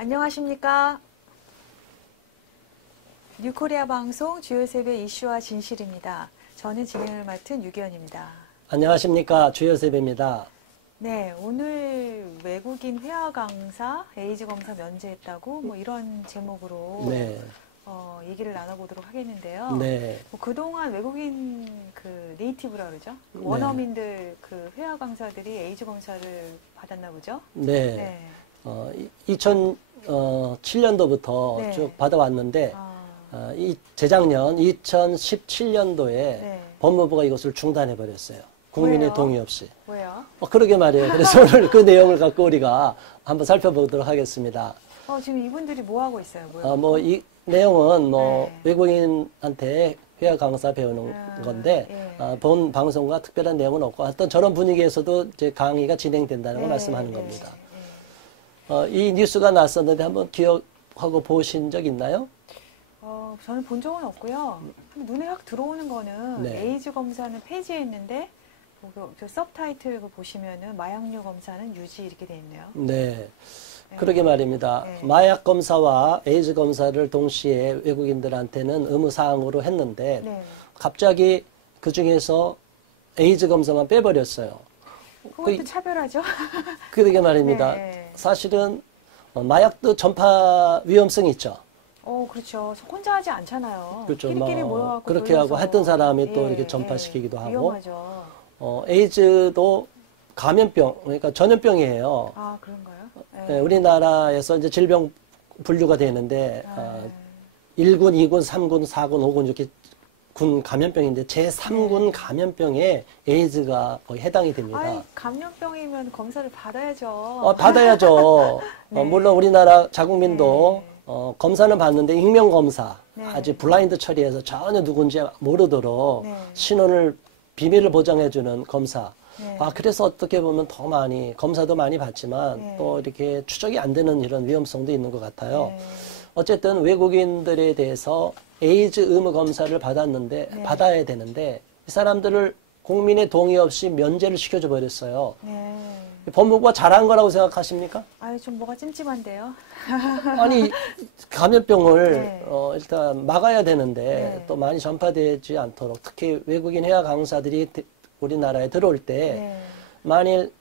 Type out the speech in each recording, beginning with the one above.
안녕하십니까. 뉴코리아 방송 주요 세배 이슈와 진실입니다. 저는 진행을 맡은 유기현입니다. 안녕하십니까. 주요 세배입니다. 네, 오늘 외국인 회화 강사 에이즈 검사 면제했다고 뭐 이런 제목으로 네. 얘기를 나눠보도록 하겠는데요. 네. 그동안 외국인 그 네이티브라 그러죠. 네. 원어민들 그 회화 강사들이 에이즈 검사를 받았나 보죠. 네. 네. 2007년도부터 네. 쭉 받아왔는데 재작년 2017년도에 네. 법무부가 이것을 중단해 버렸어요. 국민의 왜요? 동의 없이. 왜요? 그러게 말이에요. 그래서 오늘 그 내용을 갖고 우리가 한번 살펴보도록 하겠습니다. 지금 이분들이 뭐 하고 있어요? 이 내용은 네. 외국인한테 회화 강사 배우는 건데 예. 본 방송과 특별한 내용은 없고 어떤 저런 분위기에서도 이제 강의가 진행된다는 걸 네, 말씀하는 네, 겁니다. 네. 이 뉴스가 났었는데 한번 기억하고 보신 적 있나요? 저는 본 적은 없고요. 눈에 확 들어오는 거는 네. 에이즈 검사는 폐지했는데 저 서브타이틀 보시면은 마약류 검사는 유지 이렇게 돼 있네요. 네. 네. 그러게 말입니다. 네. 마약 검사와 에이즈 검사를 동시에 외국인들한테는 의무사항으로 했는데 네. 갑자기 그 중에서 에이즈 검사만 빼버렸어요. 그것도 차별하죠? 그러게 말입니다. 네. 사실은 마약도 전파 위험성이 있죠. 그렇죠. 혼자 하지 않잖아요. 그렇죠. 끼리끼리 모여갖고 그렇게 하고 돌려서. 했던 사람이 또 예, 이렇게 전파시키기도 예. 하고. 위험하죠. 에이즈도 감염병, 그러니까 전염병이에요. 아, 그런가요? 네, 우리나라에서 이제 질병 분류가 되는데, 네. 1군, 2군, 3군, 4군, 5군 이렇게 군 감염병인데, 제3군 감염병에 에이즈가 거의 해당이 됩니다. 아이, 감염병이면 검사를 받아야죠. 받아야죠. 네. 물론 우리나라 자국민도 네. 검사는 받는데 익명검사, 네. 아주 블라인드 처리해서 전혀 누군지 모르도록 네. 신원을, 비밀을 보장해주는 검사. 네. 그래서 어떻게 보면 더 많이, 검사도 많이 받지만 네. 또 이렇게 추적이 안 되는 이런 위험성도 있는 것 같아요. 네. 어쨌든 외국인들에 대해서 에이즈 의무 검사를 네. 받아야 되는데 이 사람들을 국민의 동의 없이 면제를 시켜줘 버렸어요. 네. 법무부가 잘한 거라고 생각하십니까? 좀 뭐가 찜찜한데요. 아니, 감염병을 네. 일단 막아야 되는데 네. 또 많이 전파되지 않도록 특히 외국인 회화 강사들이 우리나라에 들어올 때 네. 만일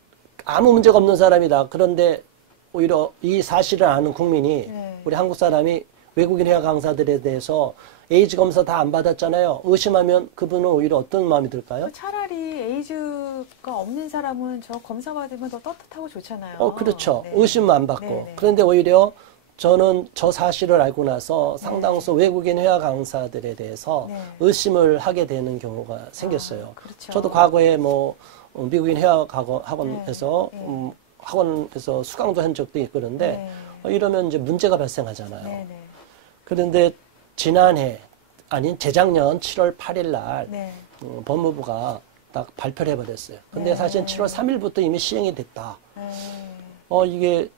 아무 문제가 없는 사람이다. 그런데 오히려 이 사실을 아는 국민이 네. 우리 한국 사람이 외국인 회화 강사들에 대해서 에이즈 검사 다 안 받았잖아요. 의심하면 그분은 오히려 어떤 마음이 들까요? 차라리 에이즈가 없는 사람은 저 검사 받으면 더 떳떳하고 좋잖아요. 그렇죠. 네. 의심만 안 받고. 네, 네. 그런데 오히려 저는 저 사실을 알고 나서 상당수 외국인 회화 강사들에 대해서 네. 의심을 하게 되는 경우가 생겼어요. 그렇죠. 저도 과거에 미국인 회화 학원에서 네. 학원에서 수강도 한 적도 있고 그런데 이러면 이제 문제가 발생하잖아요. 네. 네. 그런데 재작년 7월 8일 날 네. 법무부가 딱 발표를 해버렸어요. 근데 네. 사실 7월 3일부터 이미 시행이 됐다. 네. 이게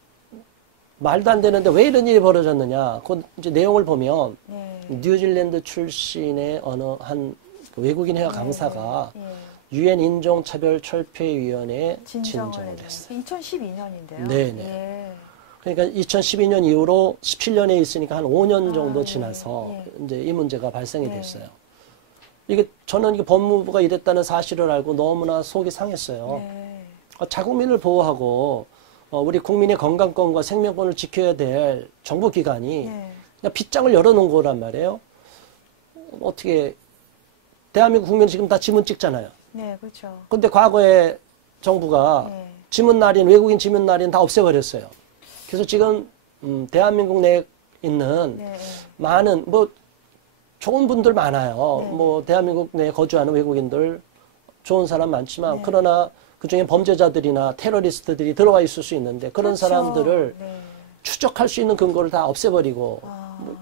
말도 안 되는데 왜 이런 일이 벌어졌느냐. 그 이제 내용을 보면 네. 뉴질랜드 출신의 어느 한 외국인 회화 강사가 예. 유엔 인종차별철폐위원회에 진정을 했어요. 2012년인데요. 네네. 예. 그러니까 2012년 이후로 17년에 있으니까 한 5년 정도 지나서 예. 이제 이 문제가 발생이 네. 됐어요. 저는 이게 법무부가 이랬다는 사실을 알고 너무나 속이 상했어요. 네. 자국민을 보호하고 우리 국민의 건강권과 생명권을 지켜야 될 정부기관이 네. 그냥 빗장을 열어놓은 거란 말이에요. 어떻게 대한민국 국민 지금 다 지문 찍잖아요. 네, 그렇죠. 근데 과거에 정부가 네. 외국인 지문 날인 다 없애버렸어요. 그래서 지금 대한민국 내에 있는 네. 많은 좋은 분들 많아요. 네. 대한민국 내에 거주하는 외국인들 좋은 사람 많지만 네. 그러나 그중에 범죄자들이나 테러리스트들이 들어와 있을 수 있는데 그런 그렇죠. 사람들을 네. 추적할 수 있는 근거를 다 없애버리고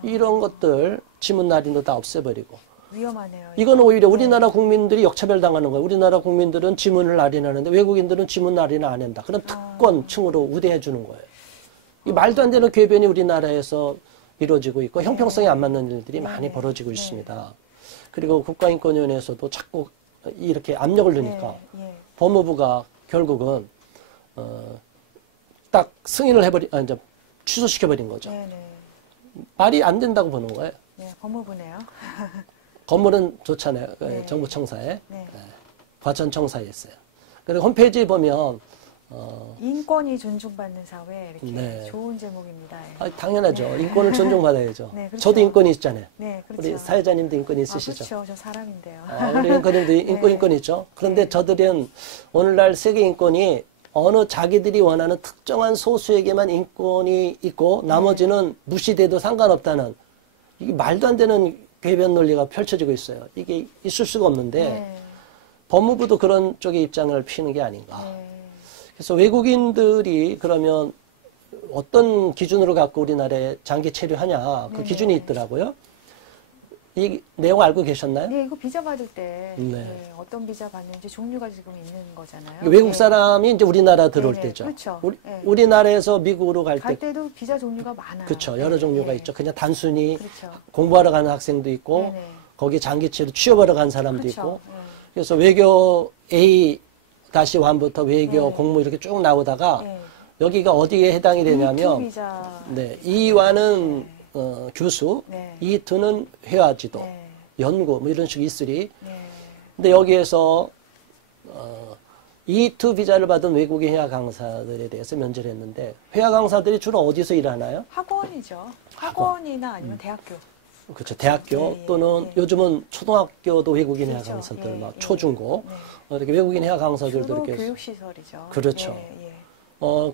이런 것들 지문 날인도 다 없애버리고 위험하네요. 이건 오히려 우리나라 국민들이 역차별 당하는 거예요. 우리나라 국민들은 지문을 날인하는데 외국인들은 지문 날인을 안 한다. 그런 특권층으로 우대해 주는 거예요. 이 말도 안 되는 궤변이 우리나라에서 이루어지고 있고 형평성이 안 맞는 일들이 많이 벌어지고 있습니다. 그리고 국가인권위원회에서도 자꾸 이렇게 압력을 넣으니까 법무부가 결국은 딱 승인을 이제 취소시켜버린 거죠. 네네. 말이 안 된다고 보는 거예요. 네, 법무부네요. 건물은 좋잖아요. 네. 정부청사에. 네. 과천청사에 있어요. 그리고 홈페이지에 보면 인권이 존중받는 사회 이렇게 네. 좋은 제목입니다. 예. 당연하죠. 인권을 존중받아야죠. 네, 그렇죠. 저도 인권이 있잖아요. 네, 그렇죠. 우리 사회자님도 인권이 있으시죠? 그렇죠. 저 사람인데요. 우리 인권님도 인권이 있죠. 그런데 네. 저들은 오늘날 세계 인권이 어느 자기들이 원하는 특정한 소수에게만 인권이 있고 나머지는 무시돼도 상관없다는 이게 말도 안 되는 궤변 논리가 펼쳐지고 있어요. 이게 있을 수가 없는데 네. 법무부도 그런 쪽의 입장을 피는 게 아닌가. 네. 그래서 외국인들이 그러면 어떤 기준으로 갖고 우리나라에 장기 체류하냐 그 네네. 기준이 있더라고요. 이 내용 알고 계셨나요? 네, 이거 비자 받을 때 네. 네, 어떤 비자 받는지 종류가 지금 있는 거잖아요. 외국 사람이 이제 우리나라 들어올 네네, 때죠. 그렇죠. 네. 우리나라에서 미국으로 갈 때, 갈 때도 비자 종류가 많아요. 그렇죠. 여러 종류가 네. 있죠. 그냥 단순히 그렇죠. 공부하러 가는 학생도 있고, 네네. 거기 장기체로 취업하러 간 사람도 그렇죠. 있고, 네. 그래서 외교 A-1부터 외교 네. 공무 이렇게 쭉 나오다가, 네. 여기가 어디에 해당이 되냐면, 비자. 네, E1은 교수, 네. E2는 회화지도, 네. 연구, 뭐 이런 식으로 E3. 네. 근데 여기에서 E2 비자를 받은 외국인 회화 강사들에 대해서 면제를 했는데 회화 강사들이 주로 어디서 일하나요? 학원이죠. 학원이나 아니면 대학교. 그렇죠. 대학교 예, 예, 또는 예. 요즘은 초등학교도 외국인 회화 그렇죠. 강사들, 예, 막 예. 초중고 네. 이렇게 외국인 회화 강사들도 주로 이렇게 교육시설이죠. 그렇죠. 예, 예.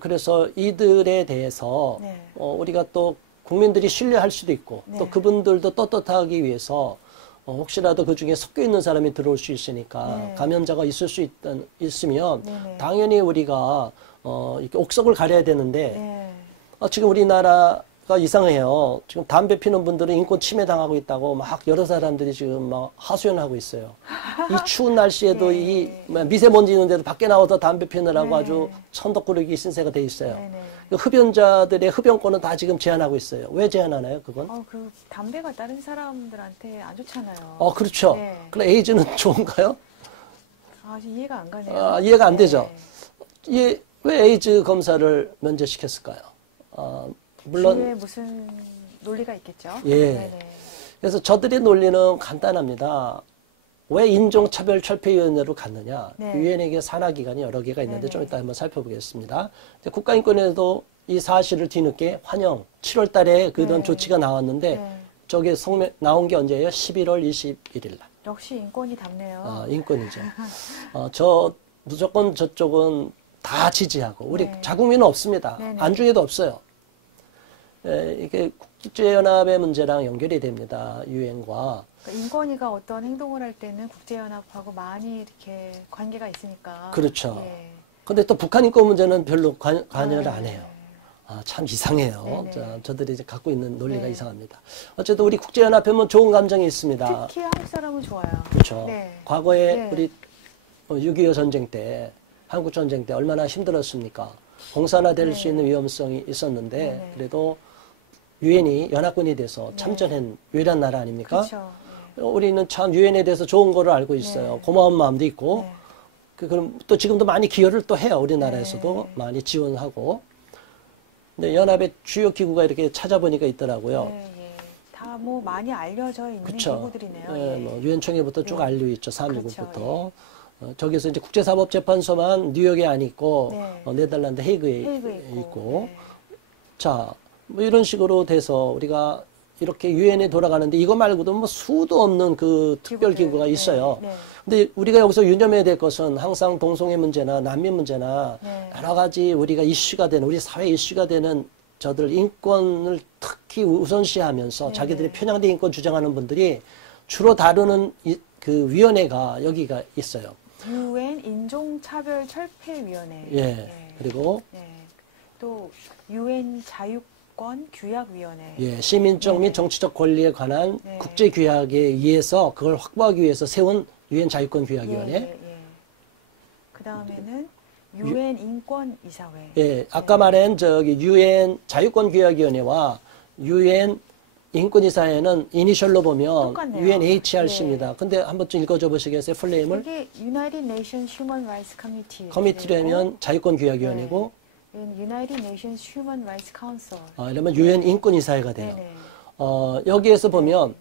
그래서 이들에 대해서 네. 우리가 또 국민들이 신뢰할 수도 있고 네. 또 그분들도 떳떳하기 위해서 혹시라도 그 중에 섞여 있는 사람이 들어올 수 있으니까 네. 감염자가 있으면 네네. 당연히 우리가 이렇게 옥석을 가려야 되는데 네. 지금 우리나라가 이상해요. 지금 담배 피는 분들은 인권 침해 당하고 있다고 막 여러 사람들이 지금 막 하소연하고 있어요. 이 추운 날씨에도 네. 이 미세먼지 있는데도 밖에 나와서 담배 피느라고 네. 아주 천덕꾸러기 신세가 돼 있어요. 네네. 그 흡연자들의 흡연권은 다 지금 제한하고 있어요. 왜 제한하나요, 그건? 그 담배가 다른 사람들한테 안 좋잖아요. 그렇죠. 네. 그럼 에이즈는 좋은가요? 이해가 안 가네요. 이해가 안 되죠. 네. 왜 에이즈 검사를 면제시켰을까요? 물론 뒤에 무슨 논리가 있겠죠. 예. 네네. 그래서 저들의 논리는 간단합니다. 왜 인종차별철폐위원회로 갔느냐? 네. 유엔에게 산하기관이 여러 개가 있는데 네네. 좀 이따 한번 살펴보겠습니다. 국가인권위에도 이 사실을 뒤늦게 환영, 7월 달에 그런 네. 조치가 나왔는데 네. 저게 나온 게 언제예요? 11월 21일 날. 역시 인권이 답네요. 인권이죠. 무조건 저쪽은 다 지지하고 우리 네. 자국민은 없습니다. 네네. 안중에도 없어요. 이게 국제연합의 문제랑 연결이 됩니다. 유엔과. 그러니까 인권위가 어떤 행동을 할 때는 국제연합하고 많이 이렇게 관계가 있으니까. 그렇죠. 예. 근데 또 북한 인권 문제는 별로 관여를 네. 안 해요. 참 이상해요. 네네. 저들이 이제 갖고 있는 논리가 네. 이상합니다. 어쨌든 우리 국제연합하면 좋은 감정이 있습니다. 특히 한국 사람은 좋아요. 그렇죠. 네. 과거에 네. 우리 6.25 전쟁 때, 한국 전쟁 때 얼마나 힘들었습니까? 공산화될 네. 수 있는 위험성이 있었는데 네. 그래도 유엔이 연합군이 돼서 네. 참전한 유일한 나라 아닙니까? 그렇죠. 우리는 참 유엔에 대해서 좋은 거를 알고 있어요. 네. 고마운 마음도 있고 네. 그럼 또 지금도 많이 기여를 또 해요. 우리나라에서도 네. 많이 지원하고. 근데 연합의 주요 기구가 이렇게 찾아보니까 있더라고요. 네, 예. 다 뭐 많이 알려져 있는 그렇죠. 기구들이네요. 네, 예. 뭐 유엔 총회부터 쭉 네. 알려 있죠. 3.1부터. 그렇죠. 저기서 이제 국제사법재판소만 뉴욕에 안 있고 네. 네덜란드 헤이그에 헤이그에 있고. 네. 자, 뭐 이런 식으로 돼서 우리가 이렇게 유엔에 돌아가는데 이거 말고도 뭐 수도 없는 그 특별 기구가 기구들. 있어요. 네, 네. 근데 우리가 여기서 유념해야 될 것은 항상 동성애 문제나 난민 문제나 네. 여러 가지 우리가 이슈가 되는 우리 사회 이슈가 되는 저들 인권을 특히 우선시하면서 네. 자기들이 편향된 인권 주장하는 분들이 주로 다루는 그 위원회가 여기가 있어요. 유엔 인종차별철폐위원회. 예. 그리고 네. 또 유엔 자유권 규약위원회. 예, 시민적 네. 및 정치적 권리에 관한 네. 국제 규약에 의해서 그걸 확보하기 위해서 세운 유엔 자유권 규약위원회. 예. 그 다음에는 유엔 인권이사회. 예, 아까 말한 저기 유엔 자유권 규약위원회와 유엔 인권이사회는 이니셜로 보면 똑같네요. UNHRC입니다. 근데 한번 좀 읽어줘 보시겠어요? 풀네임을? 이게 United Nations Human Rights Committee. 커미티라면 자유권 규약위원회고 in United Nations Human Rights Council. 이러면 유엔 인권이사회가 돼요. 네네. 여기에서 보면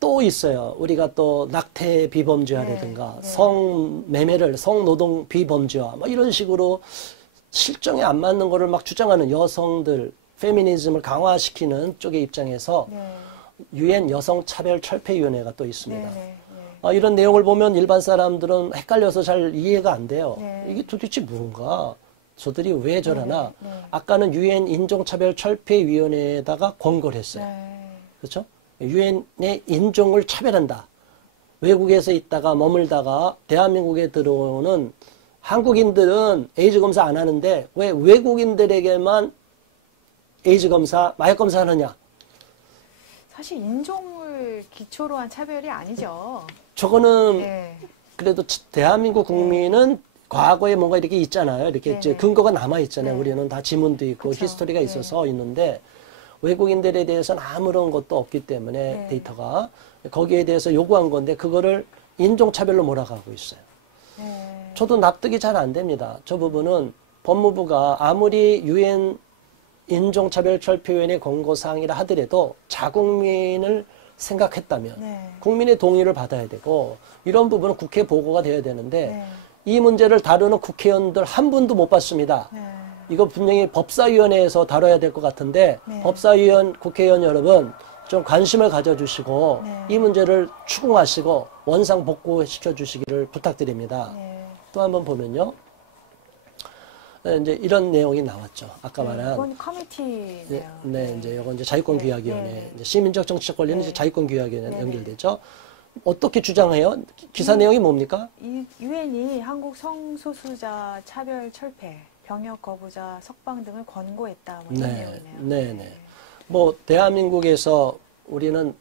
또 있어요. 우리가 또 낙태 비범죄화라든가 네. 성매매를 성노동 비범죄화 뭐 이런 식으로 실정에 안 맞는 거를 막 주장하는 여성들 페미니즘을 강화시키는 쪽의 입장에서 네. 유엔 여성차별철폐위원회가 또 있습니다. 네네. 이런 내용을 보면 일반 사람들은 헷갈려서 잘 이해가 안 돼요. 네. 이게 도대체 뭔가 저들이 왜 저러나 네. 아까는 유엔 인종차별철폐위원회에다가 권고를 했어요. 네. 그렇죠? 유엔의 인종을 차별한다. 외국에서 있다가 머물다가 대한민국에 들어오는 한국인들은 에이즈 검사 안 하는데 왜 외국인들에게만 에이즈 검사, 마약 검사 하느냐? 사실 인종을 기초로 한 차별이 아니죠. 저거는 네. 그래도 대한민국 국민은 과거에 뭔가 이렇게 있잖아요. 이렇게 네네. 근거가 남아 있잖아요. 네. 우리는 다 지문도 있고 그쵸. 히스토리가 네. 있어서 있는데 외국인들에 대해서는 아무런 것도 없기 때문에 네. 데이터가 거기에 대해서 요구한 건데 그거를 인종차별로 몰아가고 있어요. 네. 저도 납득이 잘 안 됩니다. 저 부분은 법무부가 아무리 유엔 인종차별철폐위원회 권고사항이라 하더라도 자국민을 생각했다면 네. 국민의 동의를 받아야 되고 이런 부분은 국회 보고가 돼야 되는데 네. 이 문제를 다루는 국회의원들 한 분도 못 봤습니다. 네. 이거 분명히 법사위원회에서 다뤄야 될 것 같은데 네. 법사위원 국회의원 여러분 좀 관심을 가져주시고 네. 이 문제를 추궁하시고 원상 복구시켜 주시기를 부탁드립니다. 네. 또 한번 보면요. 이제 이런 내용이 나왔죠. 아까 말한 이건 커미티네요. 네, 이제 이건 이제 자유권규약위원회, 네. 이제 시민적 정치적 권리는 네. 이제 자유권규약위원회 네. 연결되죠. 어떻게 주장해요? 기사 내용이 뭡니까? 유엔이 한국 성소수자 차별 철폐, 병역 거부자 석방 등을 권고했다. 뭐 이런 내용이네요. 네. 뭐 대한민국에서 우리는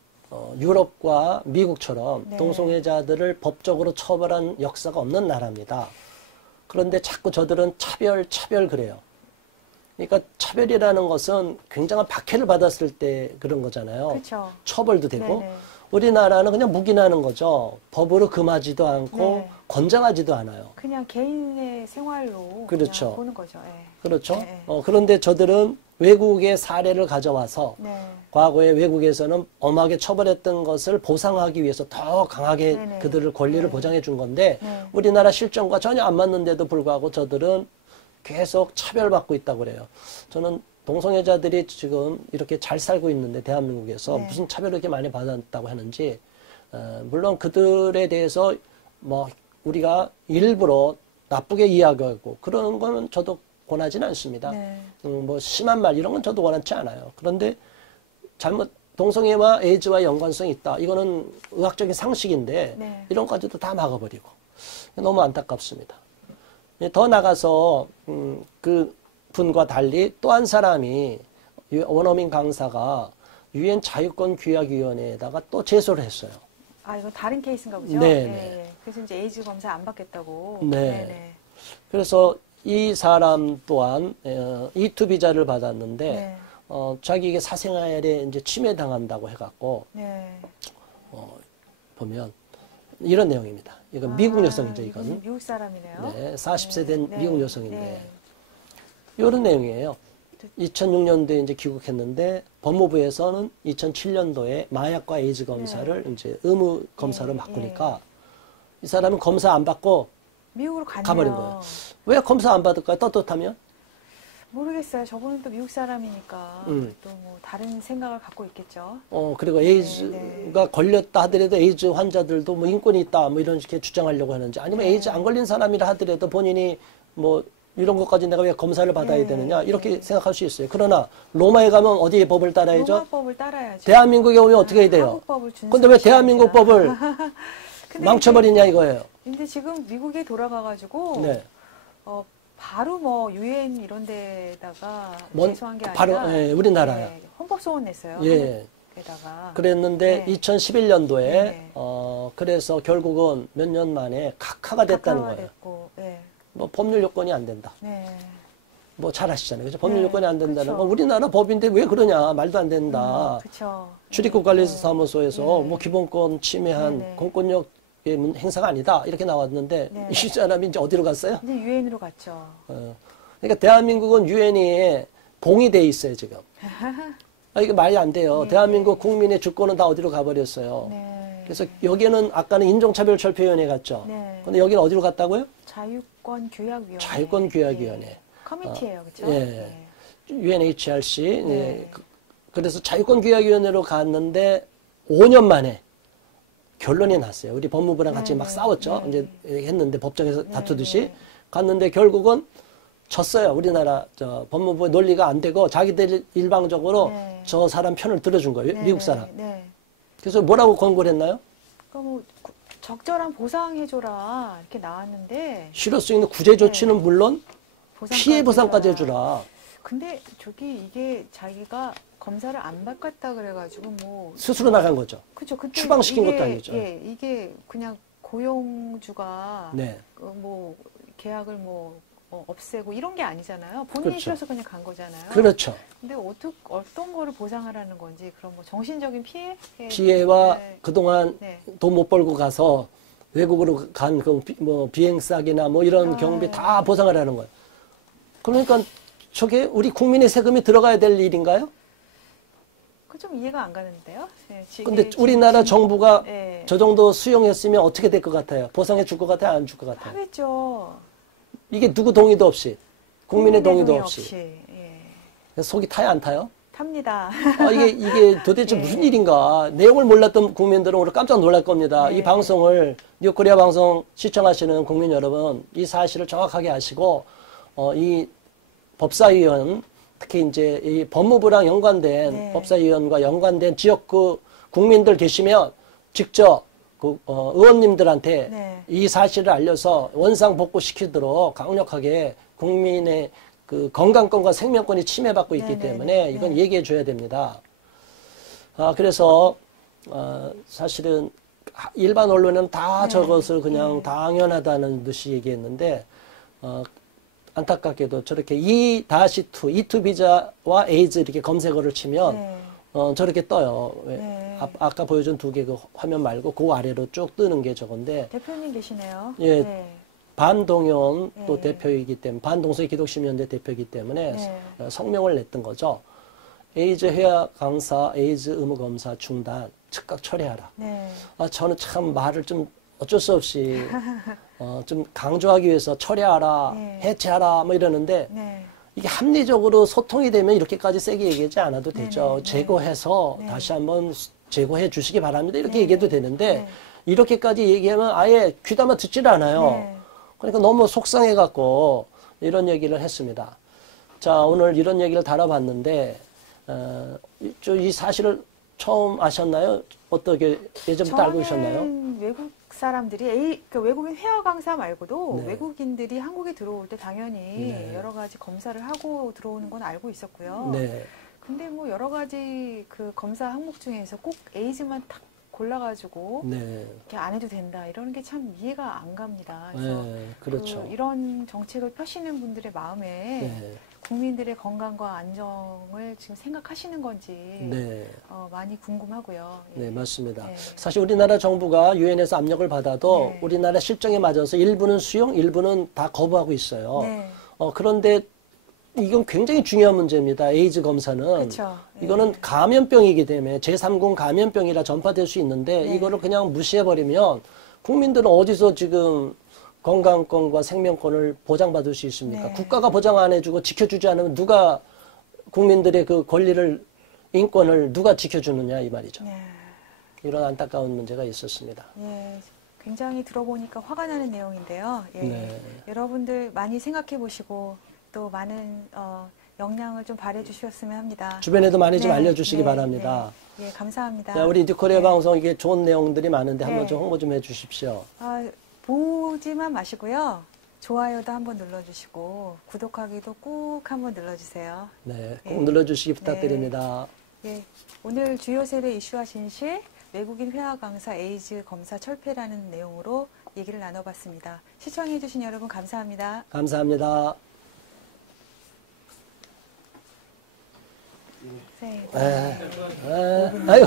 유럽과 미국처럼 네. 동성애자들을 법적으로 처벌한 역사가 없는 나라입니다. 그런데 자꾸 저들은 차별 그래요. 그러니까 차별이라는 것은 굉장한 박해를 받았을 때 그런 거잖아요. 그렇죠. 처벌도 되고. 네네. 우리나라는 그냥 묵인하는 거죠. 법으로 금하지도 않고 네. 권장하지도 않아요. 그냥 개인의 생활로 그렇죠. 그냥 보는 거죠. 예. 그렇죠. 네. 그런데 저들은 외국의 사례를 가져와서 네. 과거에 외국에서는 엄하게 처벌했던 것을 보상하기 위해서 더 강하게 네네. 그들을 권리를 네. 보장해 준 건데 네. 우리나라 실정과 전혀 안 맞는데도 불구하고 저들은 계속 차별받고 있다고 그래요. 저는 동성애자들이 지금 이렇게 잘 살고 있는데 대한민국에서 네. 무슨 차별을 이렇게 많이 받았다고 하는지 물론 그들에 대해서 뭐 우리가 일부러 나쁘게 이야기하고 그런 거는 저도 권하지는 않습니다. 네. 뭐 심한 말 이런 건 저도 원하지 않아요. 그런데 동성애와 에이즈와 연관성이 있다. 이거는 의학적인 상식인데 네. 이런 것까지도 다 막아버리고 너무 안타깝습니다. 더 나가서 그 분과 달리 또 한 사람이 원어민 강사가 유엔 자유권규약위원회에다가 또 제소를 했어요. 아, 이건 다른 케이스인가 보죠? 네, 예, 네. 예. 그래서 이제 에이즈 검사 안 받겠다고. 네. 네네. 그래서 이 사람 또한 E2 비자를 받았는데 네. 자기에게 사생활에 이제 침해당한다고 해갖고 네. 보면 이런 내용입니다. 이건 미국 여성이죠, 이건. 미국 사람이네요. 네, 40세 된 네. 미국 여성인데 네. 이런 내용이에요. 2006년도에 이제 귀국했는데 법무부에서는 2007년도에 마약과 에이즈 검사를 이제 의무 검사로 네, 바꾸니까 이 사람은 검사 안 받고 미국으로 가네요. 가버린 거예요. 왜 검사 안 받을까요? 떳떳하면? 모르겠어요. 저분은 또 미국 사람이니까 또 뭐 다른 생각을 갖고 있겠죠. 그리고 에이즈가 걸렸다 하더라도 에이즈 환자들도 뭐 인권이 있다 뭐 이런 식의 주장하려고 하는지 아니면 에이즈 안 걸린 사람이라 하더라도 본인이 뭐 이런 것까지 내가 왜 검사를 받아야 네, 되느냐 이렇게 네. 생각할 수 있어요. 그러나 로마에 가면 어디에 법을 따라야죠? 로마법을 따라야죠. 대한민국에 오면 어떻게 해야 돼요? 한국법을 근데 왜 대한민국 법을 근데 망쳐버리냐 이거예요. 근데 지금 미국에 돌아가가지고 네. 바로 뭐 유엔 이런 데다가 뭔- 제소한 게 아니라 바로, 예, 우리나라야. 헌법소원 냈어요. 예. 한국에다가. 그랬는데 네. 2011년도에 네. 그래서 결국은 몇 년 만에 각하가 됐다는 각하가 거예요. 됐고, 네. 뭐 법률 요건이 안 된다. 네. 뭐 잘 아시잖아요. 그죠? 법률 네, 요건이 안 된다는 그쵸. 건 우리나라 법인데 왜 그러냐. 말도 안 된다. 그렇죠. 출입국관리사무소에서 네. 뭐 기본권 침해한 네, 네. 공권력의 행사가 아니다. 이렇게 나왔는데 네. 이 사람이 이제 어디로 갔어요? 이제 유엔으로 갔죠. 그러니까 대한민국은 유엔에 봉의돼 있어요, 지금. 이게 말이 안 돼요. 네. 대한민국 국민의 주권은 다 어디로 가버렸어요. 네. 그래서 여기는 아까는 인종차별철폐위원회 갔죠. 네. 근데 여기는 어디로 갔다고요? 자유권규약위원회. 자유권규약위원회. 네. 커미티예요, 그렇죠? 예. UNHRC. 네. 예. 그래서 자유권규약위원회로 갔는데 5년 만에 결론이 났어요. 우리 법무부랑 같이 네, 막 네. 싸웠죠. 네. 이제 했는데 법정에서 네, 다투듯이 네. 갔는데 결국은 졌어요. 우리나라 법무부의 논리가 안 되고 자기들이 일방적으로 네. 저 사람 편을 들어준 거예요. 네, 미국 사람. 네. 그래서 뭐라고 권고를 했나요? 그러니까 뭐 적절한 보상해줘라 이렇게 나왔는데 실효성 있는 구제 조치는 물론 피해 보상까지 해주라. 근데 이게 자기가 검사를 안 바꿨다 그래가지고 뭐 스스로 나간 거죠. 그죠? 그때 추방시킨 이게, 것도 아니죠. 예, 이게 그냥 고용주가 네. 뭐 계약을 뭐 없애고 이런 게 아니잖아요. 본인이 그렇죠. 싫어서 그냥 간 거잖아요. 그렇죠. 근데 어떤 거를 보상하라는 건지 그런 뭐 정신적인 피해? 피해와 네. 그동안 네. 돈 못 벌고 가서 외국으로 간 뭐 비행싹이나 뭐 이런 경비 네. 다 보상을 하는 거예요. 그러니까 저게 우리 국민의 세금이 들어가야 될 일인가요? 그 좀 이해가 안 가는데요. 네, 근데 우리나라 정부가 네. 저 정도 수용했으면 어떻게 될 것 같아요? 보상해 줄 것 같아요? 안 줄 것 같아요? 하겠죠. 이게 누구 동의도 없이, 국민의 동의도 동의 없이. 예. 속이 타야 안 타요? 탑니다. 이게 도대체 네. 무슨 일인가. 내용을 몰랐던 국민들은 오늘 깜짝 놀랄 겁니다. 네. 이 방송을, 뉴코리아 방송 시청하시는 국민 여러분, 이 사실을 정확하게 아시고, 이 법사위원, 특히 이제 이 법무부랑 연관된, 네. 법사위원과 연관된 지역구 국민들 계시면 직접 의원님들한테 네. 이 사실을 알려서 원상복구시키도록 강력하게 국민의 그 건강권과 생명권이 침해받고 있기 네네네. 때문에 이건 네. 얘기해 줘야 됩니다. 그래서 사실은 일반 언론은 다 네. 저것을 그냥 네. 당연하다는 듯이 얘기했는데 안타깝게도 저렇게 E-2 비자와 에이즈 이렇게 검색어를 치면 네. 저렇게 떠요. 네. 아까 보여준 두 개 그 화면 말고 그 아래로 쭉 뜨는 게 저건데 대표님 계시네요. 예. 네. 반동현 또 네. 대표이기 때문에 반동서의 기독시민연대 대표이기 때문에 네. 성명을 냈던 거죠. 에이즈 회화 강사, 에이즈 의무 검사 중단 즉각 처리하라. 네. 저는 참 말을 좀 어쩔 수 없이 좀 강조하기 위해서 처리하라, 네. 해체하라 뭐 이러는데 네. 이게 합리적으로 소통이 되면 이렇게까지 세게 얘기하지 않아도 되죠. 네. 재고해서 네. 다시 한번 재고해 주시기 바랍니다. 이렇게 네. 얘기해도 되는데 네. 이렇게까지 얘기하면 아예 귀담아 듣질 않아요. 네. 그러니까 너무 속상해갖고 이런 얘기를 했습니다. 자, 오늘 이런 얘기를 다뤄봤는데 이 사실을 처음 아셨나요? 어떻게 예전부터 알고 계셨나요? 저는 외국 사람들이 그 외국인 회화 강사 말고도 네. 외국인들이 한국에 들어올 때 당연히 네. 여러 가지 검사를 하고 들어오는 건 알고 있었고요. 네. 근데 뭐 여러 가지 그 검사 항목 중에서 꼭 에이즈만 딱 골라가지고 네. 이렇게 안 해도 된다 이러는 게 참 이해가 안 갑니다. 그래서 네. 그렇죠. 이런 정책을 펴시는 분들의 마음에 네. 국민들의 건강과 안정을 지금 생각하시는 건지 네. 많이 궁금하고요. 예. 네, 맞습니다. 네. 사실 우리나라 정부가 유엔에서 압력을 받아도 네. 우리나라 실정에 맞아서 일부는 수용, 일부는 다 거부하고 있어요. 네. 그런데 이건 굉장히 중요한 문제입니다. 에이즈 검사는. 그렇죠. 네. 이거는 감염병이기 때문에 제3군 감염병이라 전파될 수 있는데 네. 이거를 그냥 무시해버리면 국민들은 어디서 지금 건강권과 생명권을 보장받을 수 있습니까? 네. 국가가 보장 안 해주고 지켜주지 않으면 누가 국민들의 그 권리를, 인권을 누가 지켜주느냐 이 말이죠. 네. 이런 안타까운 문제가 있었습니다. 예, 굉장히 들어보니까 화가 나는 내용인데요. 예, 네. 여러분들 많이 생각해 보시고 또 많은 역량을 좀 발휘해 주셨으면 합니다. 주변에도 많이 좀 네, 알려주시기 네, 바랍니다. 네. 예, 감사합니다. 자, 우리 뉴코리아 네. 방송 이게 좋은 내용들이 많은데 한번 네. 좀 홍보 좀 해주십시오. 보지만 마시고요. 좋아요도 한번 눌러주시고 구독하기도 꾹 한번 눌러주세요. 네, 꼭 예. 눌러주시기 부탁드립니다. 예, 오늘 주요 세대 이슈와 진실 외국인 회화 강사 에이즈 검사 철폐라는 내용으로 얘기를 나눠봤습니다. 시청해주신 여러분 감사합니다. 감사합니다. 네. 아유,